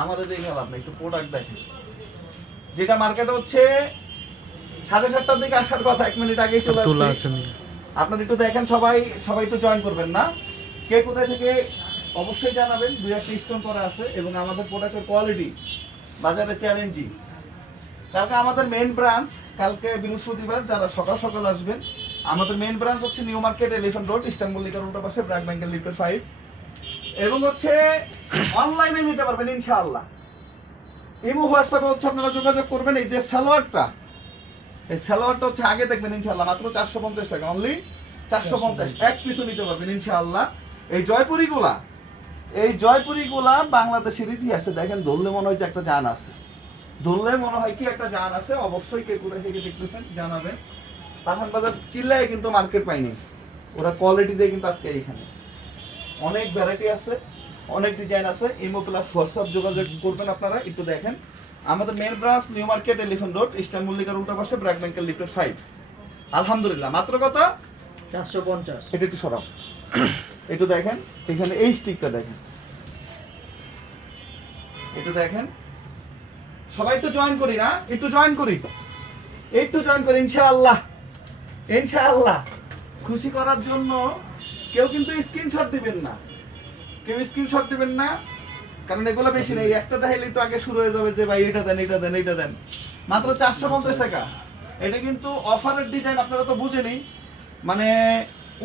আমারও দেখে লাভ নেই একটু প্রোডাক্ট দেখেন। যেটা মার্কেটে হচ্ছে সাড়ে সাতটার দিকে আসার কথা এক মিনিট আগেই চলে আসছে। আপনারা একটু দেখেন সবাই সবাই একটু জয়েন করবেন না। কে কোথায় থেকে অবশ্যই জানাবেন দুই একটা স্টোন করা আছে এবং আমাদের প্রোডাক্টের কোয়ালিটি বাজারে চ্যালেঞ্জিং কালকে আমাদের মেন ব্রাঞ্চ কালকে বৃহস্পতিবার যারা সকাল সকাল আসবেন আমাদের মেন ব্রাঞ্চ হচ্ছে new market elephant road eastern মল্লিকার উল্টা পাশে ব্র্যাক ব্যাংকের লিফটের ফাইভ এবং হচ্ছে অনলাইনে নিতে পারবেন ইনশাআল্লাহ। ইমো হোয়াটসঅ্যাপে হচ্ছে আপনারা যোগাযোগ করবেন এই যে সালোয়ারটা এই সালোয়ারটা হচ্ছে আগে দেখবেন ইনশাআল্লাহ মাত্র চারশো পঞ্চাশ টাকা অনলি চারশো পঞ্চাশ এক পিসও নিতে পারবেন ইনশাআল্লাহ। এই জয়পুরি গোলা এই জয়পুরি গোলা বাংলাদেশের ইতিহাসে দেখেন ধরলে মনে হয় যে একটা জান আছে। ধরলে মনে হয় কি একটা জান আছে অবশ্যই কে কোথায় থেকে দেখতেছেন জানাবেন। পাঠান বাজার চিল্লায় কিন্তু মার্কেট পাইনি। ওরা কোয়ালিটি দিয়ে কিন্তু আজকে এইখানে। অনেক ভ্যারাইটি আছে অনেক ডিজাইন আছে। ইমো প্লাস হোয়াটসঅ্যাপ যোগাযোগ করবেন আপনারা একটু দেখেন। আমাদের main branch new market elephant road eastern মল্লিকার উল্টা পাশে ব্র্যাক ব্যাংকের লিফটের ফাইভ আলহামদুলিল্লাহ মাত্র কথা চারশো পঞ্চাশ। এটা একটু সরাও। একটু দেখেন এখানে এই স্টিকটা দেখেন। একটু দেখেন। সবাই একটু জয়েন করি না একটু জয়েন করি। একটু জয়েন করি ইনশাআল্লাহ। ইনশাআল্লাহ। খুশি করার জন্য কেউ কিন্তু স্ক্রিনশট দিবেন না। কেউ স্ক্রিনশট দিবেন না কারণ এগুলো বেশি নেই। একটা দেখাইলেই তো আগে শুরু হয়ে যাবে যে ভাই এটা দেন এটা দেন এটা দেন। মাত্র চারশো পঞ্চাশ টাকা। এটা কিন্তু অফারের ডিজাইন আপনারা তো বুঝেনি মানে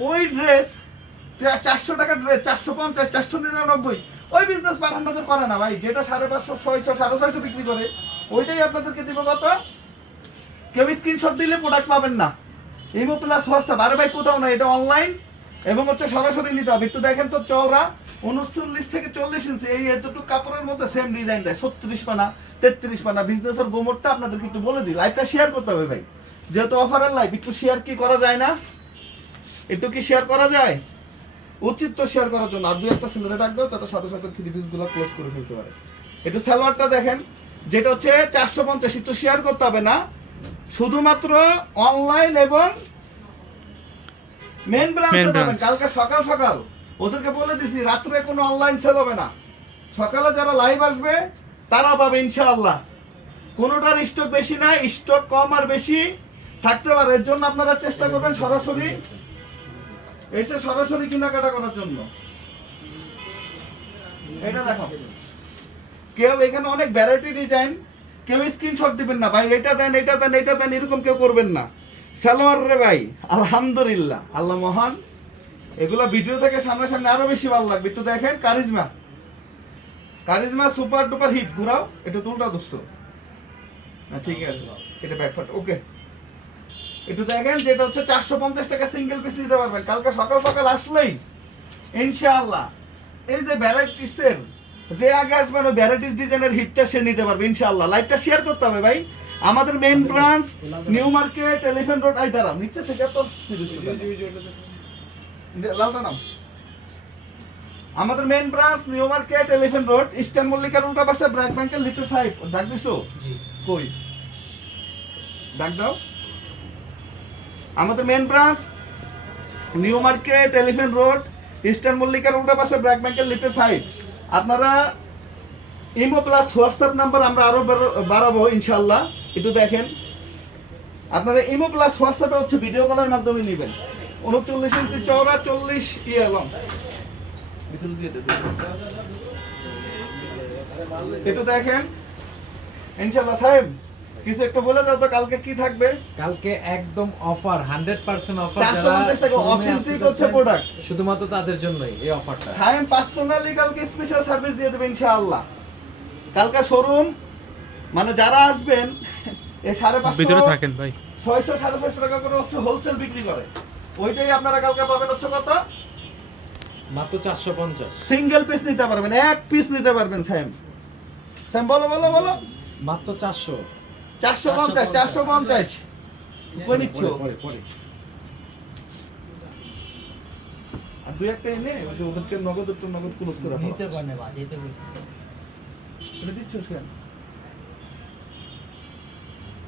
ওই ড্রেস চারশো টাকা ড্রেস চারশো পঞ্চাশ চারশো নিরানব্বই। ওই বিজনেস পাঠান বাজার করে না ভাই। যেটা সাড়ে পাঁচশো ছয়শো সাড়ে ছয়শো বিক্রি করে ওইটাই আপনাদেরকে দিব কত? কেউ স্ক্রিনশট দিলে প্রোডাক্ট পাবেন না। ইমো প্লাস হোয়াটসঅ্যাপ আরে ভাই কোথাও না এটা অনলাইন এবং হচ্ছে সরাসরি নিতে হবে। একটু দেখেন তো চওড়া, উনচল্লিশ থেকে চল্লিশ ইঞ্চি এই এতটুকু কাপড়ের মধ্যে সেম ডিজাইন দেয়। ছত্রিশ পানা, তেত্রিশ পানা বিজনেসের গোমরটা আপনাদেরকে একটু বলে দিই। লাইভটা শেয়ার করতে হবে ভাই। যেহেতু অফারের লাইভ একটু শেয়ার কি করা যায় না? একটু কি শেয়ার করা যায়? উচিত তো শেয়ার করার জন্য। আর দু একটা ছেলেরা ডাক দাও সাথে সাথে থ্রি পিসগুলো ক্লোজ করে ফেলতে পারে। একটু সালোয়ারটা দেখেন। যেটা হচ্ছে চারশো পঞ্চাশ, একটু শেয়ার করতে হবে না। শুধুমাত্র অনলাইন এবং মেন ব্রাঞ্চ পাবেন কালকে সকাল সকাল। ওদেরকে বলে দিছি রাত্রে কোনো অনলাইন সেল হবে না। সকালে যারা লাইভ আসবে তারা পাবে ইনশাআল্লাহ। কোনোটার স্টক বেশি না স্টক কম আর বেশি থাকতে পারে। এর জন্য আপনারা চেষ্টা করবেন সরাসরি। এসে সরাসরি কেনাকাটা করার জন্য। এটা দেখো। কেউ এখানে অনেক ভ্যারাইটি ডিজাইন কেউ স্ক্রিনশট দিবেন না। ভাই এটা দেন এটা দেন এটা দেন এরকম কেউ করবেন না। সালোয়ার রে ভাই, আলহামদুলিল্লাহ। আল্লাহ মহান। এগুলা ভিডিও থেকে সামনাসামনি আরও বেশি ভালো লাগবে। একটু দেখেন, charisma. Charisma super duper hit ঘুরাও। এটা তুলটা দোস্ত। না ঠিক আছে। এটা ব্যাকপার্ট ওকে একটু দেখেন যেটা হচ্ছে চারশো পঞ্চাশ টাকা সিঙ্গেল পিস নিতে পারবেন। কালকে সকাল সকাল আসলেই, ইনশাআল্লাহ। এই যে ভ্যারাইটিসের যে আগে আসবেন ওই ভ্যারাইটিস ডিজাইনের হিটটা সে নিতে পারবে, ইনশাআল্লাহ। লাইভটা শেয়ার করতে হবে ভাই। আমাদের main branch new market elephant road I দাঁড়াও নিচে থেকে তো লালটা নাম আমাদের main branch new market elephant road eastern মল্লিকার উল্টা পাশে ব্র্যাক ব্যাংকের লিটল ফাইভ ডাক দিছো? জি। কই? ডাক দাও। আমাদের main branch new market elephant road eastern মল্লিকার উল্টা পাশে ব্র্যাক ব্যাংকের লিটল ফাইভ আপনারা ইমো প্লাস হোয়াটসঅ্যাপ নাম্বার আমরা আরও বাড়াবো ইনশাল্লাহ একটু দেখেন। আপনারা ইমো প্লাস হোয়াটসঅ্যাপে হচ্ছে ভিডিও কলের মাধ্যমে নেবেন। উনচল্লিশ ইঞ্চি চওড়া চল্লিশ ইয়ে লং ভিতরে দিয়ে একটু দেখেন। ইনশাল্লাহ সাহেব কিছু একটু বলে দাও তো কালকে কি থাকবে? কালকে একদম অফার হান্ড্রেড পার্সেন্ট অফার 450 টাকা authentic হচ্ছে product। শুধুমাত্র তাদের জন্যই এই অফারটা সাহেব পার্সোনালি কালকে স্পেশাল সার্ভিস দিয়ে দেবে ইনশাআল্লাহ। কালকে শোরুম মানে যারা আসবেন এই সাড়ে পাঁচশো ভিতরে থাকেন ভাই। ছয়শো সাড়ে ছয়শো টাকা করে হচ্ছে হোলসেল বিক্রি করে। ওইটাই আপনারা কালকে পাবেন হচ্ছে কত? মাত্র চারশো পঞ্চাশ। সিঙ্গেল পিস নিতে পারবেন এক পিস নিতে পারবেন স্যাম স্যাম বলো বলো বলো। মাত্র চারশো। চারশো পঞ্চাশ চারশো পঞ্চাশ। নিচ্ছ? পরে পরে আর দুই একটা এনে ওই যে ওদেরকে নগদ একটু নগদ ক্লোজ করে নিতে কনে বা যেতে কইছি এটা দিচ্ছ কেন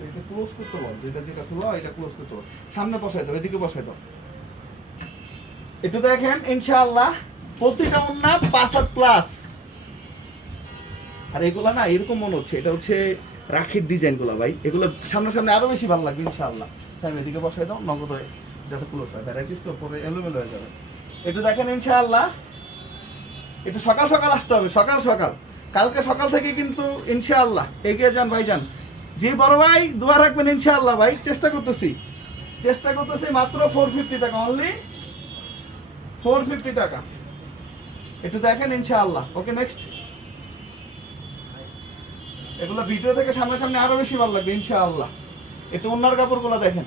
এটা ক্লোজ করতে বল, যেটা যেটা এটা ক্লোজ করতে বল। সামনে বসাই দাও, এদিকে বসাই দাও। একটু দেখেন, ইনশাআল্লাহ, প্রতিটা পাঁচ প্লাস আর না, এরকম মনে হচ্ছে, এটা হচ্ছে রাখির ডিজাইনগুলা ভাই। এগুলো আরও বেশি ভালো লাগবে, ইনশাআল্লাহ। সাইম, এদিকে বসাই দাও, নগদ হয়ে যাতে ক্লোজ হয়। ভ্যারাইটিস তো পরে এলোমেলো হয়ে যাবে। একটু দেখেন, ইনশাআল্লাহ একটু সকাল সকাল আসতে হবে, সকাল সকাল। কালকে সকাল থেকে কিন্তু, ইনশাআল্লাহ, এগিয়ে যান ভাই যান জি, বড় ভাই, দোয়া রাখবেন ইনশাআল্লাহ ভাই, চেষ্টা করতেছি। চেষ্টা করতেছি মাত্র ফোর ফিফটি টাকা অনলি ফোর ফিফটি টাকা। একটু দেখেন ইনশাআল্লাহ। ওকে নেক্সট এগুলো ভিডিও থেকে সামনাসামনি আরও বেশি ভালো লাগবে ইনশাআল্লাহ। একটু অন্যার কাপড়গুলো দেখেন।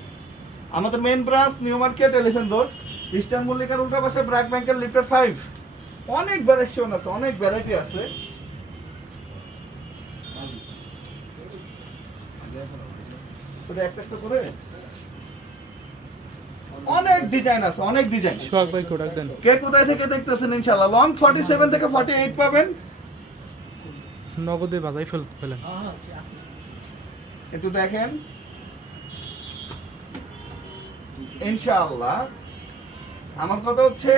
আমাদের main branch new market elephant road eastern মল্লিকার উল্টা পাশে ব্র্যাক ব্যাংকের লিফটেড ফাইভ অনেক ভ্যারিয়েশন আছে, অনেক ভ্যারাইটি আছে। অনেক ডিজাইন আছে অনেক ডিজাইন সোহাগ ভাই কোটাক দেন। কে কোথায় থেকে দেখতেছেন ইনশাআল্লাহ? লং 47 থেকে 48 পাবেন। নগদে বাজাই ফেল ফেলেন। একটু দেখেন। ইনশাআল্লাহ। আমার কথা হচ্ছে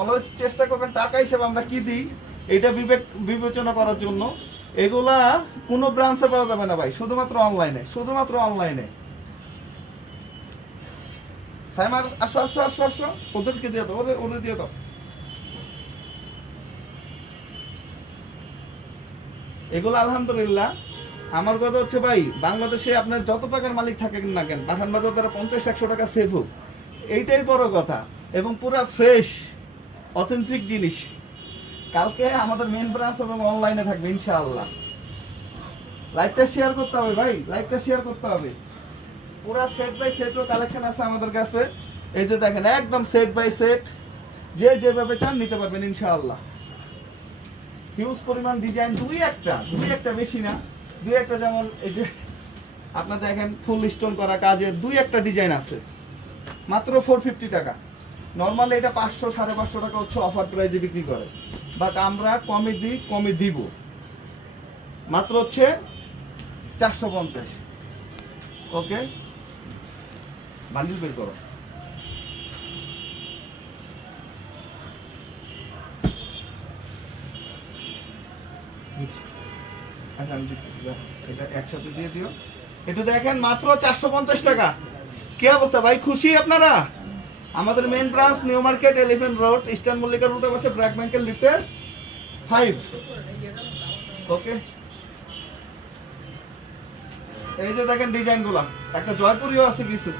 অলওয়েজ চেষ্টা করবেন টাকা হিসেবে আমরা কি দিই এটা বিবেক বিবেচনা করার জন্য। এগুলা কোনো ব্রাঞ্চে পাওয়া যাবে না ভাই, শুধুমাত্র অনলাইনে শুধুমাত্র অনলাইনে সাইমার আসো আসো আসো আসো। ওদেরকে দিয়ে দাও ওদের ওদের দিয়ে দাও। এগুলো আলহামদুলিল্লাহ। আমার কথা হচ্ছে ভাই, বাংলাদেশে আপনার যত টাকার মালিক থাকেন না কেন, পাঠান বাজার দ্বারা পঞ্চাশ, একশো টাকা সেভ হোক। এইটাই বড় কথা। এবং পুরা ফ্রেশ অথেন্টিক জিনিস। কালকে আমাদের মেন ব্রাঞ্চ এবং অনলাইনে থাকবে, ইনশাআল্লাহ। লাইভটা শেয়ার করতে হবে ভাই লাইভটা শেয়ার করতে হবে। পুরা সেট বাই সেটও কালেকশন আছে আমাদের কাছে। এই যে দেখেন, একদম সেট বাই সেট যে যেভাবে চান নিতে পারবেন, ইনশাআল্লাহ। হিউজ পরিমাণ ডিজাইন দুই একটা দুই একটা বেশি না। দুই একটা যেমন এই যে, আপনার দেখেন ফুল স্টোন করা কাজে দুই একটা ডিজাইন আছে। মাত্র ফোর ফিফটি টাকা। নর্মালি এটা পাঁচশো, সাড়ে পাঁচশো টাকা হচ্ছে অফার প্রাইজে বিক্রি করে। বাট আমরা কমে দিই, কমে দিব। মাত্র হচ্ছে চারশো পঞ্চাশ। ওকে বান্ডিল বের করো। আচ্ছা একসাথে দিয়ে দিও। একটু দেখেন, মাত্র চারশো পঞ্চাশ টাকা। কি অবস্থা, ভাই? খুশি আপনারা? আমাদের main branch new market elephant road eastern মল্লিকার রুটে বসে ব্র্যাক ব্যাংকের লিফটে ফাইভ ওকে এই যে দেখেন ডিজাইনগুলা একটা জয়পুরিও আছে কিছু।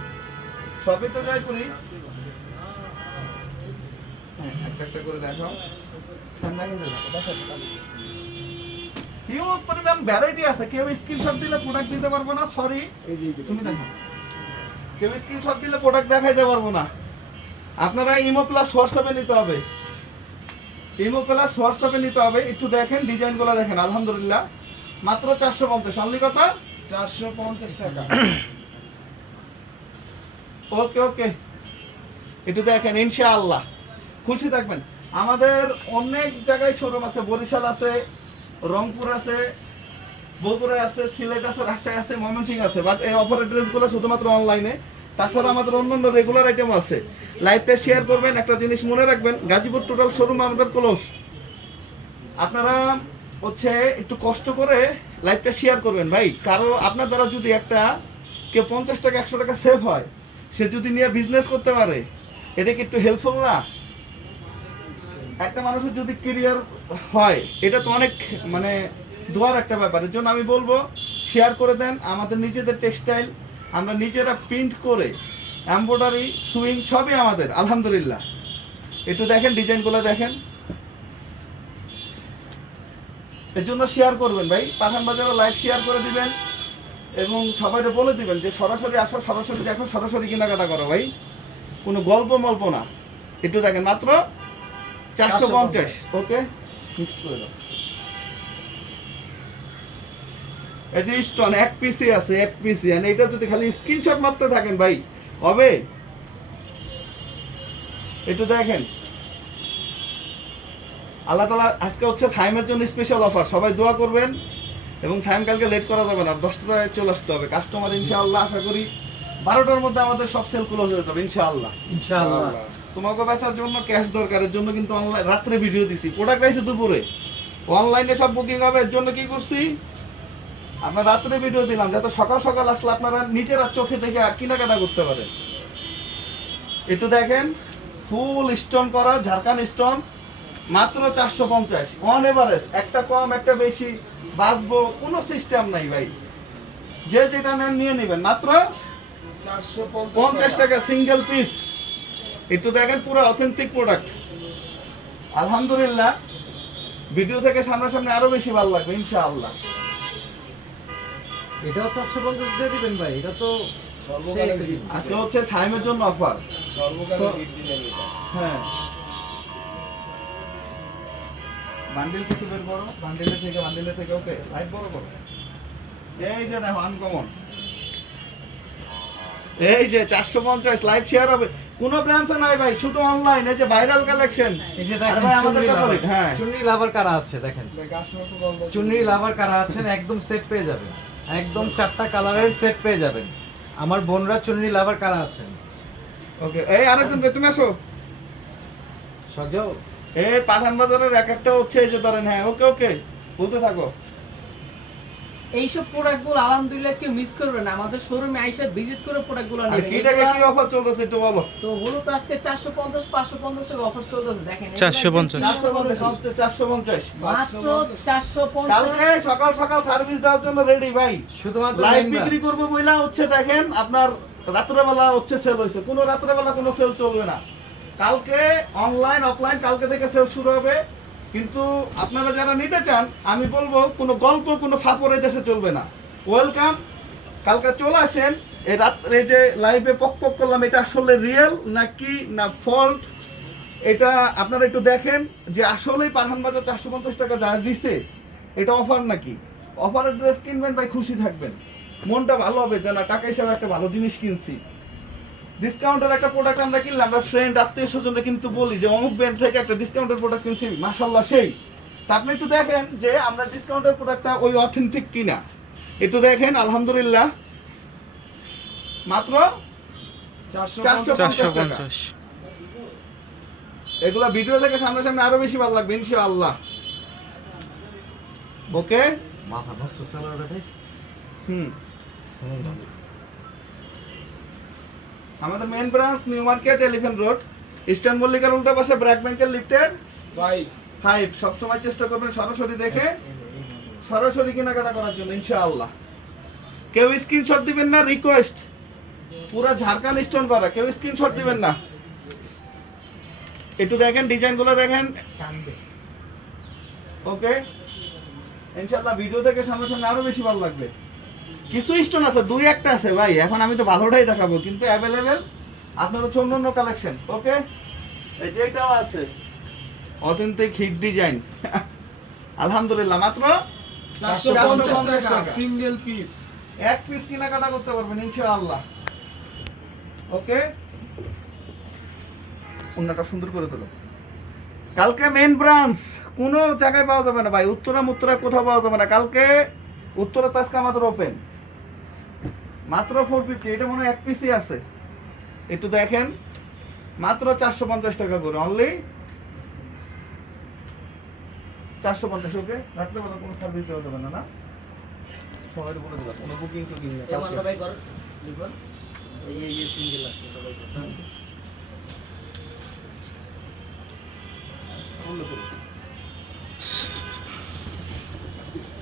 সবই তো জয়পুরি। হ্যাঁ একটা একটা করে দেখো সামনে দেখো হিউজ পরিমাণ ভ্যারাইটি আছে। কেউ স্ক্রিনশট দিলে প্রোডাক্ট দিতে পারব না সরি এই যে তুমি দেখো। কেউ স্ক্রিনশট দিলে প্রোডাক্ট দেখাইতে পারব না। আপনারা ইমো প্লাস হোয়াটসঅ্যাপে নিতে হবে। ইমো প্লাস হোয়াটসঅ্যাপে নিতে হবে। একটু দেখেন ডিজাইনগুলো দেখেন আলহামদুলিল্লাহ। মাত্র চারশো পঞ্চাশ। অনলি কত? চারশো পঞ্চাশ টাকা। ওকে ওকে। একটু দেখেন ইনশাআল্লাহ। খুশি থাকবেন। আমাদের অনেক জায়গায় শোরুম আছে। বরিশাল আছে রংপুর আছে বগুড়া আছে সিলেট আছে রাজশাহী আছে ময়মনসিংহ আছে। বাট এই অফারের ড্রেসগুলো শুধুমাত্র অনলাইনে তাছাড়া আমাদের অন্যান্য রেগুলার আইটেম আছে। লাইভটা শেয়ার করবেন, একটা জিনিস মনে রাখবেন, গাজীপুর টোটাল শোরুম আমাদের ক্লোজ আপনারা হচ্ছে একটু কষ্ট করে লাইভটা শেয়ার করবেন ভাই। কারও আপনার দ্বারা যদি একটা কেউ পঞ্চাশ টাকা, একশো টাকা সেভ হয়, সে যদি নিয়ে বিজনেস করতে পারে, এটা কি একটু হেল্পফুল না? একটা মানুষের যদি কেরিয়ার হয়, এটা তো অনেক মানে দোয়ার একটা ব্যাপার। এর জন্য আমি বলব শেয়ার করে দেন, আমাদের নিজেদের টেক্সটাইল আমরা নিজেরা প্রিন্ট করে এমব্রয়ডারি সুইং সবই আমাদের আলহামদুলিল্লাহ। একটু দেখেন ডিজাইনগুলো দেখেন। এর জন্য শেয়ার করবেন ভাই। পাঠান বাজারে লাইভ শেয়ার করে দিবেন এবং সবাইকে বলে দিবেন যে সরাসরি আসো সরাসরি দেখো সরাসরি কেনাকাটা করো ভাই। কোনো গল্প মল্প না। একটু দেখেন মাত্র চারশো পঞ্চাশ। ওকে মিক্সড করে দাও। এই যে স্টোন এক পিসি আছে এক পিসি আর এটা যদি খালি স্ক্রিনশট মারতে থাকেন ভাই হবে? একটু দেখেন। আল্লাহ তালা আজকে হচ্ছে সাইমের জন্য স্পেশাল অফার সবাই দোয়া করবেন এবং সাইম কালকে লেট করা যাবে না দশটায় চলে আসতে হবে। কাস্টমার ইনশাআল্লাহ আশা করি বারোটার মধ্যে আমাদের সব সেল ক্লোজ হয়ে যাবে ইনশাআল্লাহ। ইনশাআল্লাহ। তোমাকে বেচার জন্য ক্যাশ দরকারের জন্য কিন্তু অনলাইন রাত্রে ভিডিও দিছি। প্রোডাক্ট আইছে দুপুরে। অনলাইনে সব বুকিং হবে এর জন্য কি করছি? আমরা রাত্রে ভিডিও দিলাম, যাতে সকাল সকাল আসলে আপনারা নিজেরা চোখে দেখে কেনাকাটা করতে পারেন। একটু দেখেন ফুল স্টোন করা, ঝাড়খান স্টোন মাত্র চারশো পঞ্চাশ অন এভারেজ একটা কম, একটা বেশি, বাঁচবো, কোনো সিস্টেম নাই ভাই। যে যেটা নেন নিয়ে নেবেন, মাত্র চারশো পঞ্চাশ টাকা সিঙ্গেল পিস একটু দেখেন পুরো অথেন্টিক প্রোডাক্ট আলহামদুলিল্লাহ ভিডিও থেকে সামনাসামনি আরও বেশি ভালো লাগবে, ইনশাআল্লাহ। এটাও চারশো পঞ্চাশ দিয়ে দিবেন ভাই এটা তো আজকে হচ্ছে সাইমের জন্য অফার সর্বকালের হিট দিলেন এটা। হ্যাঁ। বান্ডিল কিছু বের করো বান্ডিলের থেকে বান্ডিলের থেকে ওকে লাইট বড় করো এই যে দেখো আনকমন এই যে চারশো পঞ্চাশ লাইভ শেয়ার হবে। কোনো ব্রাঞ্চে নাই ভাই শুধু অনলাইন এই যে ভাইরাল কালেকশন এই যে দেখেন আমাদের চুনরি লাভার হ্যাঁ। চুনরি লাভার কারা আছে দেখেন। চুনরি লাভার কারা আছেন একদম সেট পেয়ে যাবেন। একদম চারটা কালারের সেট পেয়ে যাবেন। আমার বোনরা চুনরি লাভার কারা আছেন? ওকে এই আরেকজন তুমি আসো। সজাও এই পাঠান বাজারের এক একটা হচ্ছে এই যে ধরেন হ্যাঁ ওকে ওকে বলতে থাকো। এইসব প্রোডাক্টগুলো আলহামদুলিল্লাহ কেউ মিস করবে না। আমাদের শোরুমে আইসা ভিজিট করে প্রোডাক্টগুলো আর নেবেন কি টাকা কি অফার চলতেছে একটু বলো। তো হলো তো আজকে চারশো পঞ্চাশ পাঁচশো পঞ্চাশ টাকা অফার চলতেছে। দেখেন এগুলা 450 চারশো পঞ্চাশ। হচ্ছে চারশো পঞ্চাশ। মাত্র চারশো কালকে সকাল সকাল সার্ভিস দেওয়ার জন্য রেডি ভাই। শুধুমাত্র লাইভ বিক্রি। করব বইলা হচ্ছে দেখেন আপনার রাত্রেবেলা হচ্ছে সেল হয়েছে। কোনো রাত্রেবেলা কোনো সেল চলবে না। কালকে অনলাইন অফলাইন কালকে থেকে সেল শুরু হবে। কিন্তু আপনারা যারা নিতে চান, আমি বলব, কোনো গল্প, কোনো ফাপড় দেশে চলবে না। ওয়েলকাম কালকে চলে আসেন। এই রাত্রে যে লাইভে পক পক করলাম, এটা আসলে রিয়েল নাকি না ফল্ট এটা আপনারা একটু দেখেন যে আসলেই পাঠান বাজার চারশো পঞ্চাশ টাকা যা দিছে, এটা অফার নাকি? অফারের ড্রেস কিনবেন ভাই, খুশি থাকবেন। মনটা ভালো হবে যে না, টাকা হিসাবে একটা ভালো জিনিস কিনছি। ডিসকাউন্টের একটা প্রোডাক্ট আমরা কিনলাম আমরা ফ্রেন্ড আত্মীয় স্বজনরা কিন্তু বলি যে অমুক ব্র্যান্ড থেকে একটা ডিসকাউন্টের প্রোডাক্ট কিনছি মাসাল্লাহ সেই। তা আপনি একটু দেখেন যে আমরা ডিসকাউন্টের প্রোডাক্টটা ওই অথেন্টিক কিনা। একটু দেখেন আলহামদুলিল্লাহ। মাত্র চারশো পঞ্চাশ এগুলা ভিডিও থেকে সামনাসামনি আরও বেশি ভালো লাগবে ইনশাআল্লাহ। ওকে মাথা নষ্ট। হুম। আমাদের main branch new market elephant road eastern মল্লিকার উল্টা পাশে ব্র্যাক ব্যাংকের লিফটের ফাইভ ফাইভ সবসময় চেষ্টা করবেন সরাসরি দেখে সরাসরি কেনাকাটা করার জন্য ইনশাআল্লাহ। কেউ স্ক্রিনশট দিবেন না রিকোয়েস্ট পুরো ঝাড়খান্ড স্টোন করা কেউ স্ক্রিনশট দিবেন না। একটু দেখেন ডিজাইনগুলো দেখেন। ওকে ইনশাআল্লাহ ভিডিও থেকে সামনে সামনে আরও বেশি ভালো লাগবে। কিছু স্টোন আছে দুই একটা আছে ভাই এখন আমি তো ভালোটাই দেখাবো কিন্তু অ্যাভেলেবেল আপনার হচ্ছে অন্য অন্য কালেকশন ওকে এই যে এটাও আছে অথেন্টিক হিট ডিজাইন আলহামদুলিল্লাহ মাত্র সিঙ্গেল পিস এক পিস কেনাকাটা করতে পারবেন ইনশাআল্লাহ। ওকে অন্যটা সুন্দর করে তোলো। কালকে মেন ব্রাঞ্চ কোনো জায়গায় পাওয়া যাবে না ভাই উত্তরা মুত্তরা কোথাও পাওয়া যাবে না। কালকে উত্তরা তাজকা আমাদের ওপেন মাত্র ফোর ফিফটি এটা মনে হয় এক পিসই আছে। একটু দেখেন মাত্র চারশো পঞ্চাশ টাকা করে অনলি চারশো পঞ্চাশ ওকে রাত্রেবেলা কোনো সার্ভিস দেওয়া যাবে না না? সবাই বলে দিলাম কোনো বুকিং টুকিং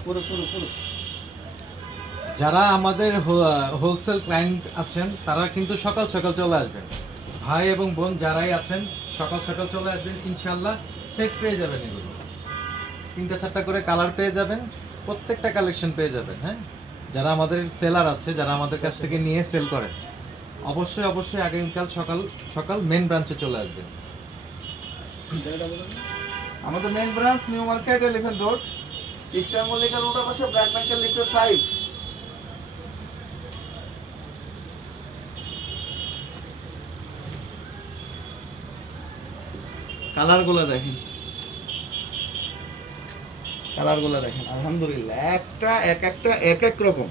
পুরো পুরো পুরো যারা আমাদের হোলসেল ক্লায়েন্ট আছেন, তারা কিন্তু সকাল সকাল চলে আসবেন। ভাই এবং বোন যারাই আছেন, সকাল সকাল চলে আসবেন ইনশাল্লাহ সেট পেয়ে যাবেন এগুলো। তিনটা চারটা করে কালার পেয়ে যাবেন, প্রত্যেকটা কালেকশন পেয়ে যাবেন হ্যাঁ? যারা আমাদের সেলার আছে, যারা আমাদের কাছ থেকে নিয়ে সেল করেন, অবশ্যই অবশ্যই আগামীকাল সকাল সকাল মেন ব্রাঞ্চে চলে আসবেন। আমাদের main branch new market elephant road eastern মল্লিকার road পাশে ব্ল্যাক ব্যাংকের লিফটের ফাইভ কালারগুলো দেখেন। কালারগুলো দেখেন, আলহামদুলিল্লাহ। একটা, এক একটা, এক এক রকম।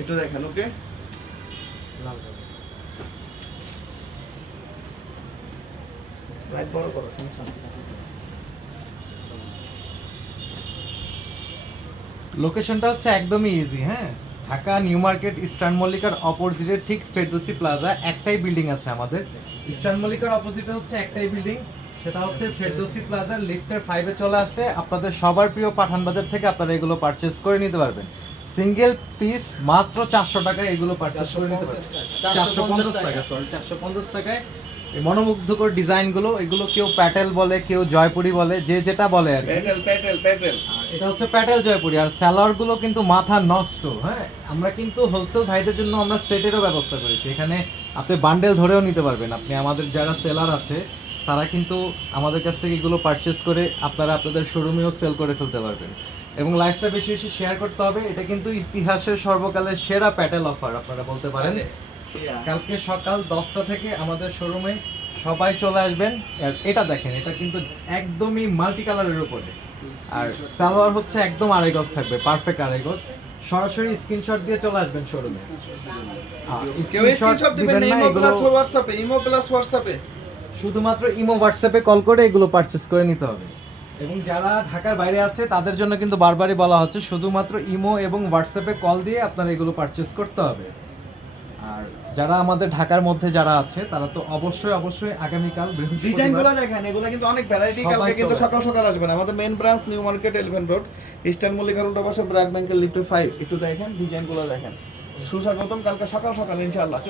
একটু দেখেন, ওকে? লোকেশনটা হচ্ছে একদমই ইজি হ্যাঁ? ঢাকা, নিউ মার্কেট, ইস্টার্ন মল্লিকার অপোজিটের ঠিক ফেরদৌসি প্লাজা, একটাই বিল্ডিং আছে আমাদের। ইস্টার্ন মল্লিকার অপোজিটে হচ্ছে একটাই বিল্ডিং সেটা হচ্ছে ফেরদৌসি প্লাজার লিফটের ফাইভে চলে আসলে আপনাদের সবার প্রিয় পাঠান বাজার থেকে আপনারা এগুলো পারচেস করে নিতে পারবেন। সিঙ্গেল পিস মাত্র চারশো টাকায় এগুলো পারচেস করে নিতে পারবেন। চারশো পঞ্চাশ টাকা। সরি চারশো পঞ্চাশ টাকায় এই মনোমুগ্ধকর ডিজাইনগুলো এগুলো কেউ প্যাটেল বলে কেউ জয়পুরি বলে যে যেটা বলে আর প্যাটেল প্যাটেল প্যাটেল। আর এটা হচ্ছে প্যাটেল জয়পুরি আর স্যালোয়ারগুলো কিন্তু মাথা নষ্ট হ্যাঁ? আমরা কিন্তু হোলসেল ভাইদের জন্য আমরা সেটেরও ব্যবস্থা করেছি। এখানে আপনি বান্ডেল ধরেও নিতে পারবেন। আপনি আমাদের যারা সেলার আছে তারা কিন্তু আমাদের কাছ থেকে এগুলো পারচেস করে আপনারা আপনাদের শোরুমেও সেল করে ফেলতে পারবেন। এবং লাইফটা বেশি বেশি শেয়ার করতে হবে এটা কিন্তু ইতিহাসের সর্বকালের সেরা প্যাটেল অফার আপনারা বলতে পারেন। কালকে সকাল দশটা থেকে আমাদের শোরুমে সবাই চলে আসবেন। আর এটা দেখেন এটা কিন্তু একদমই মাল্টি কালারের উপরে। আর সালোয়ার হচ্ছে একদম আড়াই গজ থাকবে পারফেক্ট আড়াই গজ। সরাসরি স্ক্রিনশট দিয়ে চলে আসবেন শোরুমে কেউ স্ক্রিনশট দিবেন না ইমো প্লাস হোয়াটসঅ্যাপে ইমো প্লাস হোয়াটসঅ্যাপে শুধুমাত্র ইমো হোয়াটসঅ্যাপে কল করে এগুলো পারচেস করে নিতে হবে। এবং যারা ঢাকার বাইরে আছে তাদের জন্য কিন্তু বারবারই বলা হচ্ছে শুধুমাত্র ইমো এবং হোয়াটসঅ্যাপে কল দিয়ে আপনারা এগুলো পারচেস করতে হবে। আর যারা আমাদের ঢাকার মধ্যে যারা আছে তারা তো অবশ্যই অবশ্যই আগামীকাল ডিজাইনগুলো দেখেন এগুলো কিন্তু অনেক ভ্যারাইটি কালকে কিন্তু সকাল সকাল আসবেন আমাদের main branch new market elephant road eastern মল্লিকার উল্টা পাশে ব্র্যাক ব্যাংকের লিফটে ফাইভ একটু দেখেন ডিজাইনগুলো দেখেন। সুস্বাগতম কালকে সকাল সকাল ইনশাআল্লাহ।